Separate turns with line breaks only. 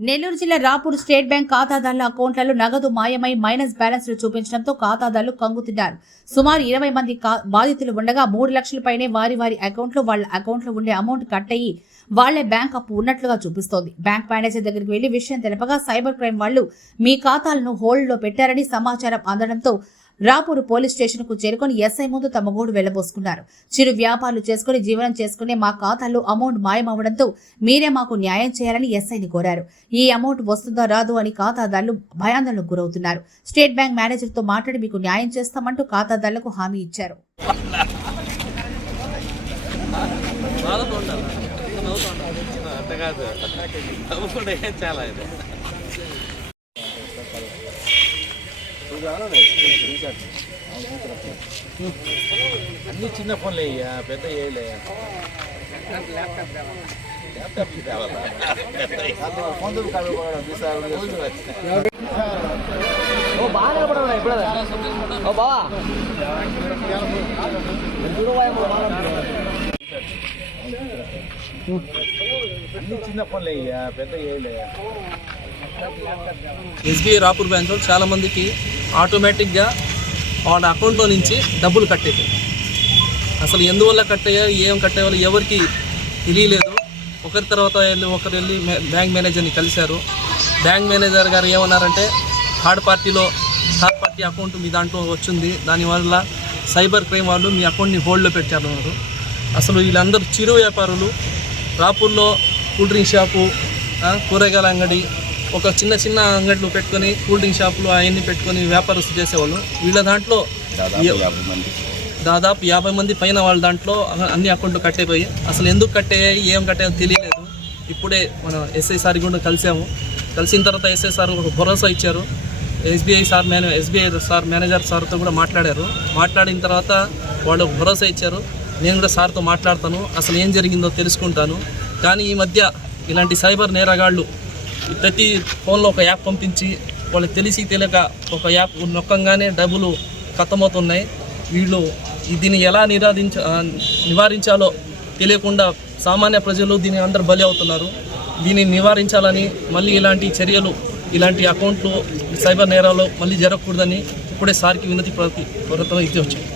నెల్లూరు జిల్లా Rapur state bank ఖాతాదారుల అకౌంట్లలో నగదు మాయమై మైనస్ బ్యాలెన్స్ చూపించడంతో ఖాతాదారులు కంగుతిన్నారు. సుమారు ఇరవై మంది కా- బాధితులు ఉండగా మూడు లక్షల పైనే వారి వారి అకౌంట్లో వాళ్ళ అకౌంట్లో ఉండే అమౌంట్ కట్ అయ్యి వాళ్ళే బ్యాంక్ అప్పు ఉన్నట్లుగా చూపిస్తోంది. బ్యాంక్ మేనేజర్ దగ్గరికి వెళ్ళి విషయం తెలపగా సైబర్ క్రైమ్ వాళ్ళు మీ ఖాతాలను హోల్డ్లో పెట్టారని సమాచారం అందడంతో రాపూరు పోలీస్ స్టేషన్కు చేరుకొని ఎస్ఐ ముందు తమ గోడు వెళ్ళబోసుకున్నారు చిరు వ్యాపారాలు చేసుకుని జీవనం చేసుకునే మా ఖాతాల్లో అమౌంట్ మాయమవడంతో మీరే మాకు న్యాయం చేయాలని ఎస్ఐని కోరారు. ఈ అమౌంట్ వస్తుందా రాదు అని ఖాతాదారులు భయాందోళనకు గురవుతున్నారు. స్టేట్ బ్యాంక్ మేనేజర్తో మాట్లాడి మీకు న్యాయం చేస్తామంటూ ఖాతాదారులకు హామీ ఇచ్చారు.
కాదు. చాలా అన్ని చిన్న ఫోన్లే అయ్యా పెద్ద ఏలే ల్యాప్టాప్ తేవాలా?
ఓ బాగా నిలబడరా ఇప్పుడు ఓ బావా
అన్ని చిన్న ఫోన్లే అయ్యా పెద్ద వేయలే
ఎస్బీఐ రాపూర్ బ్యాంక్లో చాలామందికి ఆటోమేటిక్గా వాళ్ళ అకౌంట్లో నుంచి డబ్బులు కట్టేది అసలు ఎందువల్ల కట్టేయో ఏం కట్టేవాళ్ళు ఎవరికి తెలియలేదు. ఒకరి తర్వాత వెళ్ళి ఒకరు వెళ్ళి మే- బ్యాంక్ మేనేజర్ని కలిశారు. బ్యాంక్ మేనేజర్ గారు ఏమన్నారంటే థర్డ్ పార్టీలో థర్డ్ పార్టీ అకౌంట్ మీ దాంట్లో వచ్చింది దానివల్ల సైబర్ క్రైమ్ వాళ్ళు మీ అకౌంట్ని హోల్డ్లో పెట్టారన్నారు అసలు వీళ్ళందరూ చిరు వ్యాపారులు. రాపూర్లో కూల్ డ్రింక్ షాపు కూరగాయల అంగడి ఒక చిన్న చిన్న అంగడిలు పెట్టుకొని కూల్ డ్రింక్ షాపులు అవన్నీ పెట్టుకొని వ్యాపారస్తు చేసేవాళ్ళు. వీళ్ళ దాంట్లో దాదాపు యాభై మంది. పైన వాళ్ళ దాంట్లో అన్ని అకౌంట్లు కట్టేపోయి అసలు ఎందుకు కట్టేయాయి ఏం కట్టాయో తెలియలేదు. ఇప్పుడే మన ఎస్ఐ సార్ కూడా కలిసాము. కలిసిన తర్వాత ఎస్ఐ సార్ ఒక భరోసా ఇచ్చారు. ఎస్బీఐ సార్ మేనే ఎస్బీఐ సార్ మేనేజర్ సార్తో కూడా మాట్లాడారు. మాట్లాడిన తర్వాత వాళ్ళు ఒక భరోసా ఇచ్చారు. నేను కూడా సార్తో మాట్లాడతాను. అసలు ఏం జరిగిందో తెలుసుకుంటాను. కానీ ఈ మధ్య ఇలాంటి సైబర్ నేరగాళ్ళు ప్రతి ఫోన్లో ఒక యాప్ పంపించి వాళ్ళకి తెలిసి తెలియక ఒక యాప్ నొక్కంగానే డబ్బులు ఖతమవుతున్నాయి వీళ్ళు దీన్ని ఎలా నిరాధించ నివారించాలో తెలియకుండా సామాన్య ప్రజలు దీని అందరు బలి అవుతున్నారు. దీన్ని నివారించాలని మళ్ళీ ఇలాంటి చర్యలు ఇలాంటి అకౌంట్లు సైబర్ నేరాలు మళ్ళీ జరగకూడదని ఇప్పుడే సార్కి వినతి ప్రతి ఇది వచ్చాయి